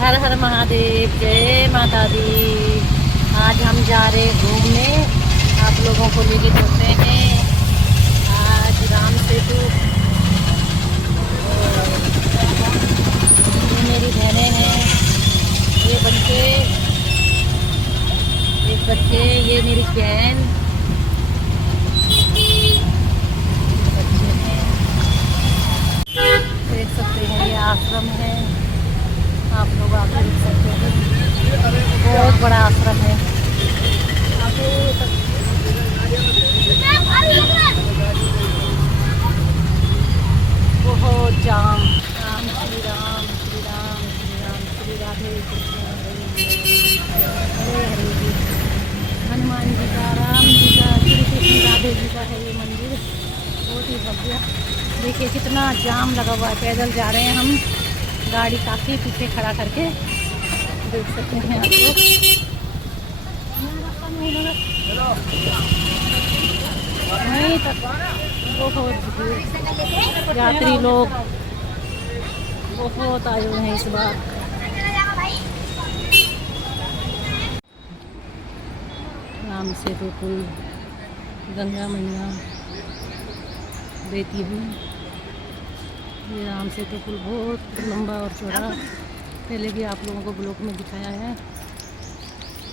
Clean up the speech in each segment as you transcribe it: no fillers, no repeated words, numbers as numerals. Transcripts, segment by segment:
हर हर महादेव, जय माता दी। आज हम जा रहे घूमने, आप लोगों को लेके चलते हैं। आज राम सेतु। ये मेरी बहनें हैं, ये बच्चे, एक बच्चे, ये मेरी बहन, बच्चे हैं। देख सकते हैं ये आश्रम है, आप लोग आके देख सकते हैं। बहुत बड़ा आश्रम है। बहुत जाम। राम श्री राम, श्री राम, श्री राम, श्री राधे कृष्ण, हरे हरे जी। हनुमान जी का, राम जी का, श्री कृष्ण राधे जी का है ये मंदिर। बहुत ही भव्य। देखिए कितना जाम लगा हुआ है। पैदल जा रहे हैं हम, गाड़ी काफ़ी पीछे खड़ा करके, देख सकते हैं आप लोग। नहीं तक बहुत यात्री लोग बहुत आए हुए हैं इस बार। राम सेतु पुल, गंगा मैया देती हूँ। ये राम सेतु पुल बहुत लंबा और चौड़ा, पहले भी आप लोगों को ब्लॉग में दिखाया है,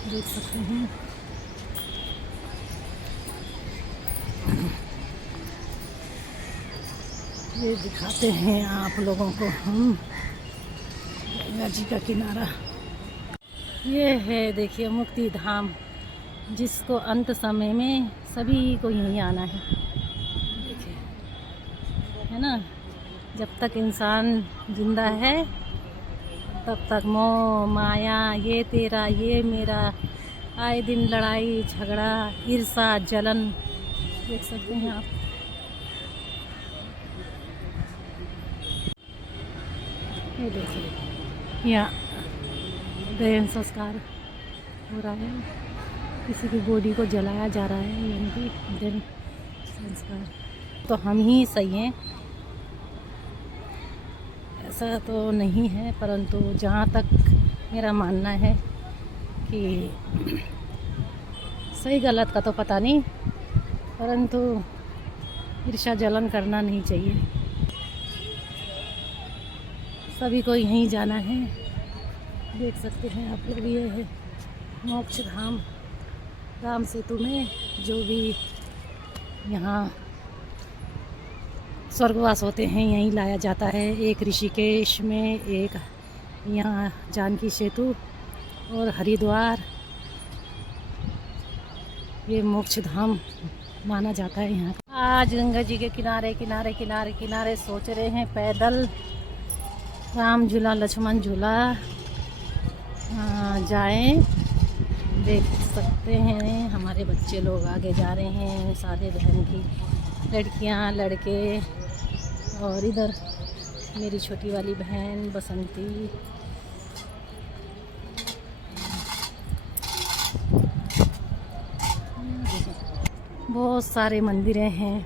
देख सकते हैं। ये दिखाते हैं आप लोगों को हम गंगा जी का किनारा। ये है देखिए मुक्ति धाम, जिसको अंत समय में सभी को यहीं आना है। देखिए, है ना, जब तक इंसान जिंदा है तब तक मोह माया, ये तेरा ये मेरा, आए दिन लड़ाई झगड़ा, ईर्षा जलन, देख सकते हैं आप। ये देखिए यहाँ दहन संस्कार हो रहा है, किसी की बॉडी को जलाया जा रहा है, यानी कि दहन संस्कार। तो हम ही सही हैं, ऐसा तो नहीं है, परंतु जहाँ तक मेरा मानना है कि सही गलत का तो पता नहीं, परंतु ईर्ष्या जलन करना नहीं चाहिए। सभी को यहीं जाना है, देख सकते हैं आप लोग। ये है मोक्ष धाम, राम सेतु में जो भी यहाँ स्वर्गवास होते हैं यहीं लाया जाता है। एक ऋषिकेश में, एक यहाँ जानकी सेतु और हरिद्वार, ये मोक्ष धाम माना जाता है यहाँ। आज गंगा जी के किनारे किनारे किनारे किनारे सोच रहे हैं पैदल राम झूला लक्ष्मण झूला जाएं। देख सकते हैं हमारे बच्चे लोग आगे जा रहे हैं, सारे बहन की लड़कियां लड़के, और इधर मेरी छोटी वाली बहन बसंती। बहुत सारे मंदिरें हैं,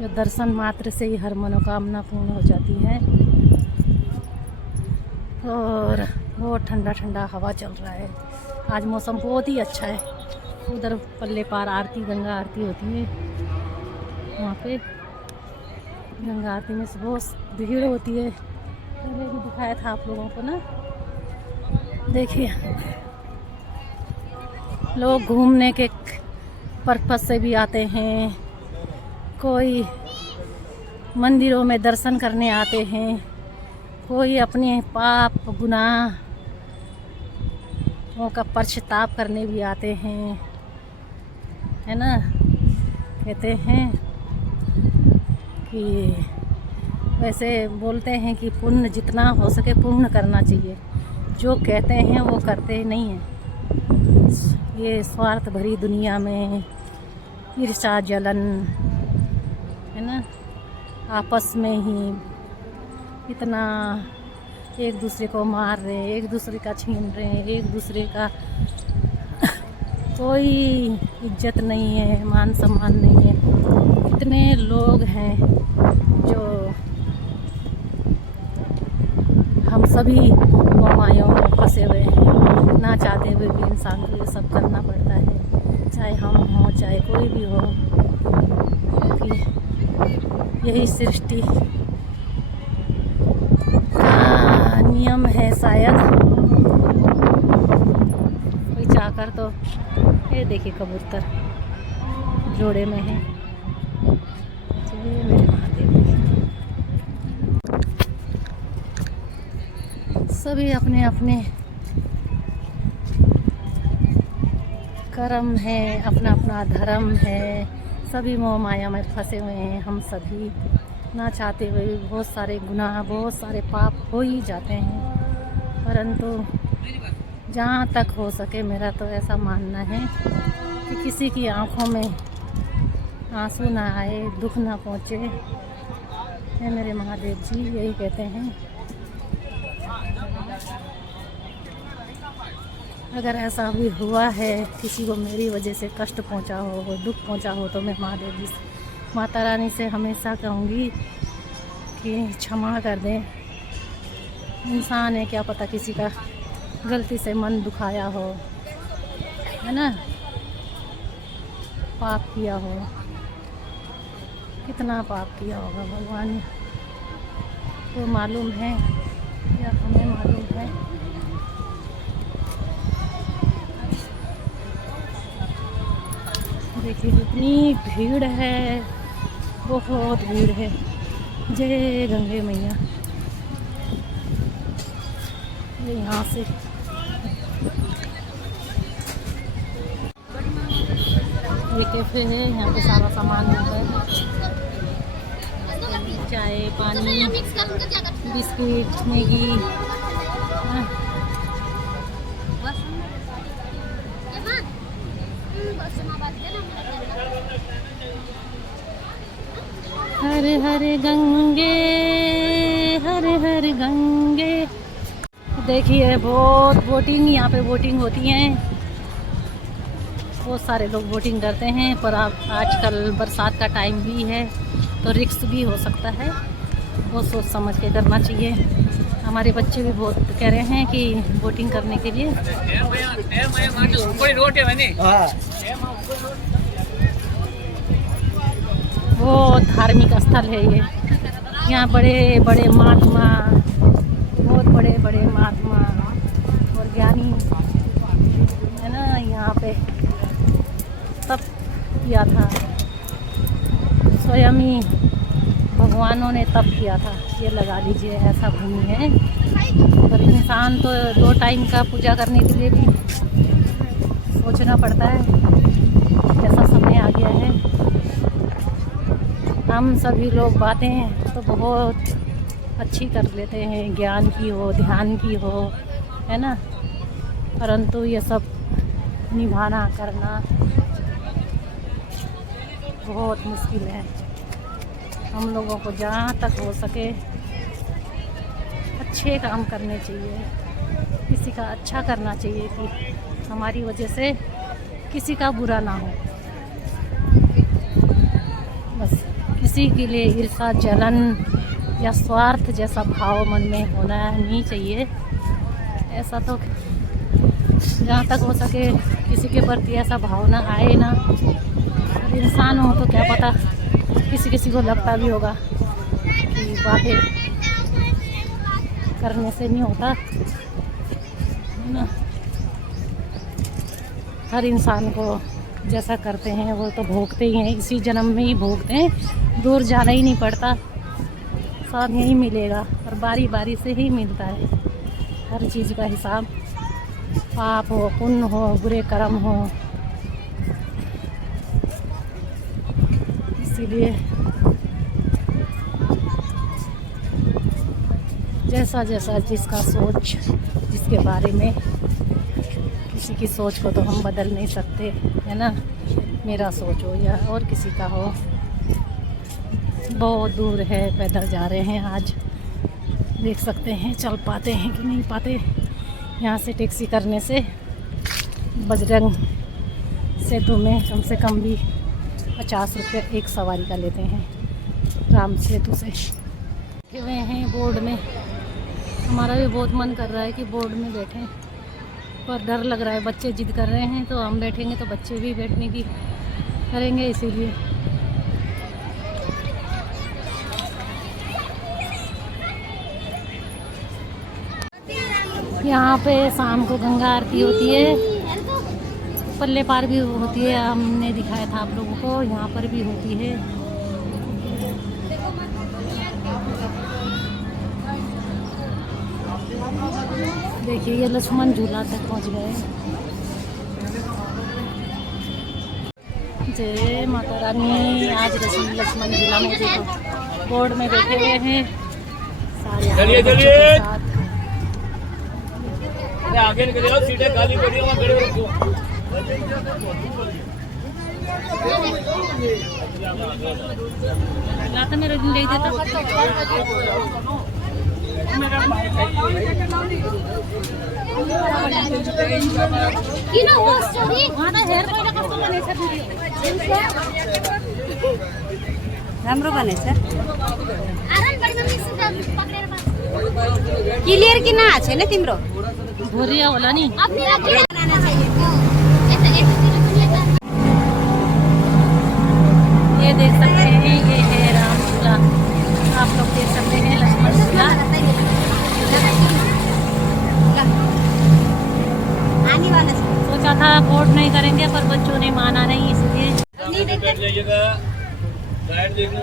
जो दर्शन मात्र से ही हर मनोकामना पूर्ण हो जाती है। और बहुत ठंडा ठंडा हवा चल रहा है, आज मौसम बहुत ही अच्छा है। उधर पल्ले पार आरती, गंगा आरती होती है, वहाँ पे गंगा आरती में से बहुत भीड़ होती है। पहले भी दिखाया था आप लोगों को ना। देखिए लोग घूमने के पर्पस से भी आते हैं, कोई मंदिरों में दर्शन करने आते हैं, कोई अपने पाप गुनाह का पश्चाताप करने भी आते हैं, है ना। कहते हैं कि वैसे बोलते हैं कि पुण्य जितना हो सके पुण्य करना चाहिए, जो कहते हैं वो करते नहीं हैं। ये स्वार्थ भरी दुनिया में ईर्ष्या जलन, है ना, आपस में ही इतना एक दूसरे को मार रहे हैं, एक दूसरे का छीन रहे हैं, एक दूसरे का कोई इज्जत नहीं है, मान सम्मान नहीं है। इतने लोग हैं जो हम सभी मोहमायों में फंसे हुए हैं। ना चाहते हुए भी इंसान को ये सब करना पड़ता है, चाहे हम हों चाहे कोई भी हो, क्योंकि यही सृष्टि का नियम है शायद। कोई चाहकर तो ये देखिए कबूतर जोड़े में है। चलिए मेरे महादेव, सभी अपने अपने कर्म है, अपना अपना धर्म है, सभी मोह माया में फंसे हुए हैं। हम सभी ना चाहते हुए भी बहुत सारे गुनाह, बहुत सारे पाप हो ही जाते हैं, परंतु जहाँ तक हो सके मेरा तो ऐसा मानना है कि किसी की आंखों में आंसू ना आए, दुख ना पहुँचे। है मेरे महादेव जी यही कहते हैं। अगर ऐसा भी हुआ है, किसी को मेरी वजह से कष्ट पहुंचा हो, दुख पहुंचा हो, तो मैं महादेव जी माता रानी से हमेशा कहूँगी कि क्षमा कर दें। इंसान है, क्या पता किसी का गलती से मन दुखाया हो, है ना, पाप किया हो, कितना पाप किया होगा भगवान को मालूम है या हमें मालूम है। देखिए कितनी भीड़ है, बहुत भीड़ है। जय गंगे मैया। ये यहाँ से ये कैफे है, यहाँ पे सारा सामान मिलता है, चाय, पानी, बिस्किट, मैगी। हर हर गंगे, हर हर गंगे। देखिए बहुत बोटिंग, यहाँ पे बोटिंग होती है, बहुत सारे लोग बोटिंग करते हैं, पर आजकल बरसात का टाइम भी है तो रिस्क भी हो सकता है, बहुत सोच समझ के करना चाहिए। हमारे बच्चे भी बहुत कह रहे हैं कि बोटिंग करने के लिए। वो धार्मिक स्थल है ये, यहाँ बड़े बड़े महात्मा, बहुत बड़े बड़े महात्मा और ज्ञानी है ना, यहाँ पे तप किया था, स्वयं ही भगवानों ने तप किया था। ये लगा लीजिए ऐसा भूमि है, पर इंसान तो 2 टाइम का पूजा करने के लिए भी सोचना पड़ता है, ऐसा समय आ गया है। हम सभी लोग बातें तो बहुत अच्छी कर लेते हैं, ज्ञान की हो, ध्यान की हो, है ना, परंतु ये सब निभाना करना बहुत मुश्किल है। हम लोगों को जहाँ तक हो सके अच्छे काम करने चाहिए, किसी का अच्छा करना चाहिए कि हमारी वजह से किसी का बुरा ना हो। बस किसी के लिए ईर्ष्या, जलन या स्वार्थ जैसा भाव मन में होना नहीं चाहिए। ऐसा तो जहाँ तक हो सके किसी के प्रति ऐसा भावना आए ना। और इंसान हो तो क्या पता, किसी को लगता भी होगा कि बातें करने से नहीं होता, है ना। हर इंसान को जैसा करते हैं वो तो भोगते ही हैं, इसी जन्म में ही भोगते हैं, दूर जाना ही नहीं पड़ता, सब यही मिलेगा और बारी बारी से ही मिलता है। हर चीज़ का हिसाब, पाप हो, पुण्य हो, बुरे कर्म हो, इसीलिए जैसा जैसा जिसका सोच, जिसके बारे में, किसी की सोच को तो हम बदल नहीं सकते, है ना। मेरा सोच हो या और किसी का हो, बहुत दूर है, पैदल जा रहे हैं आज, देख सकते हैं चल पाते हैं कि नहीं पाते। यहाँ से टैक्सी करने से बजरंग सेतु में कम से कम भी 50 रुपये एक सवारी का लेते हैं, राम सेतु से। लिखे हुए हैं बोर्ड में हमारा भी बहुत मन कर रहा है कि बोर्ड में बैठें, पर डर लग रहा है, बच्चे जिद कर रहे हैं, तो हम बैठेंगे तो बच्चे भी बैठने की करेंगे, इसीलिए। यहाँ पे शाम को गंगा आरती होती है, पल्ले पार भी होती है, हमने दिखाया था आप लोगों को, यहाँ पर भी होती है। देखिए ये लक्ष्मण झूला तक पहुँच गए। जय माता रानी। आज लक्ष्मण झूला में देखो बोर्ड में बैठे हुए हैं सारे के साथ। आगे निकल जाओ, सीटें खाली पड़ी हैं, वहाँ खड़े रखो। लाता मेरे दिन देख देता। राम्रो बनेछ क्लियर किन आएको छैन तिम्रो भोरिया होला नि। ये देख सकते हैं, ये है राम झूला। आप लोग देख सकते हैं लक्ष्मण झूला। सोचा था बोर्ड नहीं करेंगे, पर बच्चों ने माना नहीं, इसलिए। बैठ जाइएगा, साइड देखना।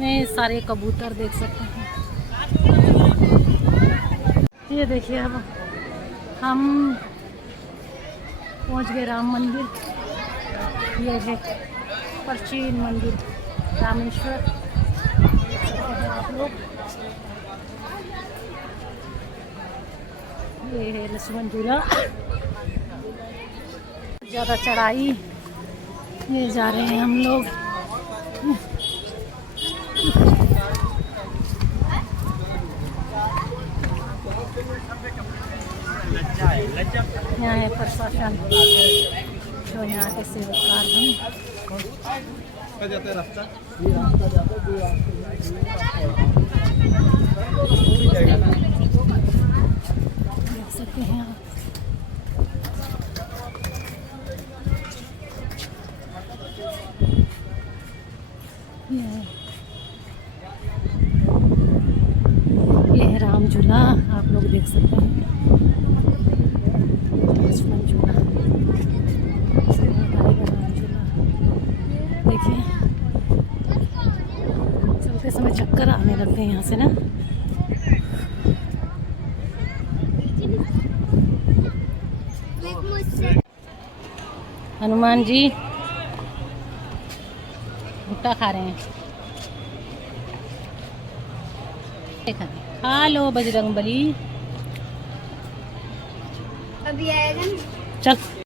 में सारे कबूतर देख सकते हैं। ये देखिए अब हम पहुंच गए राम मंदिर। ये है प्राचीन मंदिर रामेश्वर। आप लोग ये है लक्ष्मण झूला। ज़्यादा चढ़ाई, ये जा रहे हैं हम लोग। यहाँ है प्रशासन, जो यहाँ के सेवकार हैं। देख सकते हैं आप। ये है राम झूला, आप लोग देख सकते हैं। लक्ष्मण झूला, राम झूला। देखिए चलते समय चक्कर आने लगते हैं यहाँ से ना। हनुमान जी भुट्टा खा रहे हैं। खा लो बजरंगबली। अभी आएगा ना। चल।